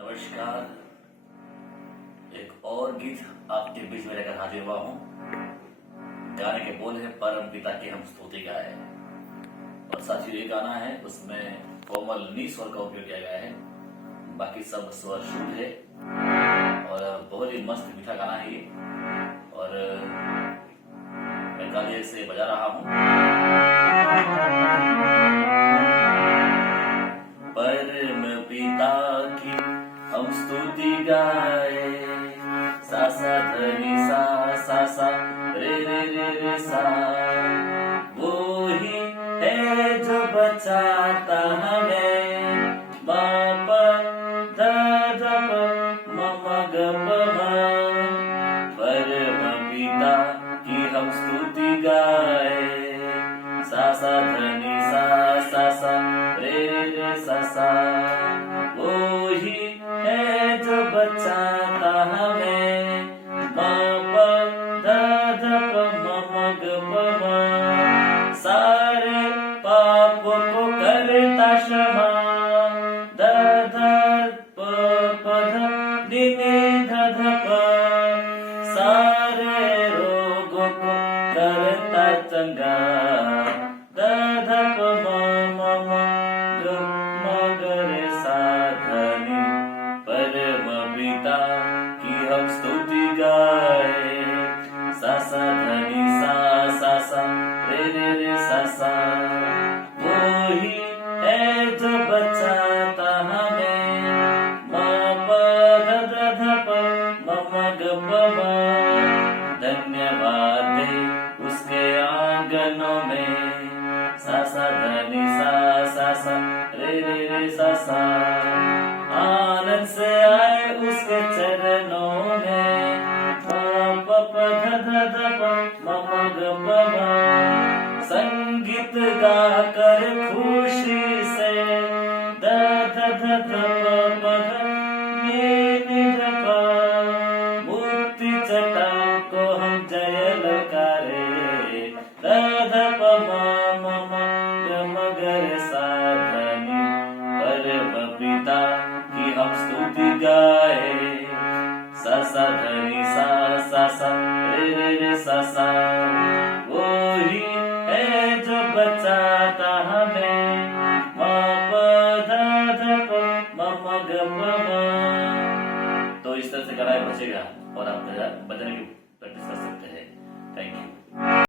नमस्कार। एक और गीत आपके बीच में लेकर हाजिर हुआ हूँ। गाने के बोल है परम पिता की हम स्तुति गाए, और साथ ही ये गाना है उसमें कोमल नी स्वर का उपयोग किया गया है, बाकी सब स्वर शुद्ध है और बहुत ही मस्त मीठा गाना है ये। और मैं गाने से बजा रहा हूँ। परम पिता की हम स्तुति गाए, सा सा धनी सा सा सा रे रे रे रे सा। वो ही है जो बचाता हमें, बापा ध ध प म म ग प म। परम पिता की हम स्तुति गाए, सा सा धनी सा सा रे रे सा सा। वो ही है जो बचाता हमें, बापा ध ध प म ग प म। सारे पापों को करता क्षमा, ध ध प प ध नि नि ध ध प। सारे रोगों को करता चंगा, ध ध प म म ग म ग रे सा धनी। परम पिता की हम स्तुति गाए, सा सा धनी सा सा रे रे रे सा सा। वो ही है जो बचाता हमें, म प ध ध ध प म म ग प म। धन्यवाद दे उसके आंगनों में, सा सा धनी सा रे रे रे सा सा। आनंद से आए उसके चरणों में, प प ध ध ध प म म ग प म। संगीत गाकर खुशी से, ध ध ध ध प प ध नि नि ध प। मुक्ति जटा को हम जय ललकारे, ध ध प म म ग म ग रे सा धनी। परम पिता की हम स्तुति गाए, सा सा धनी सा रे रे रे सा सा। वो ही है जो बचाता हमें, म प ध ध प म म ग प म। तो इस तरह से गाना बचेगा।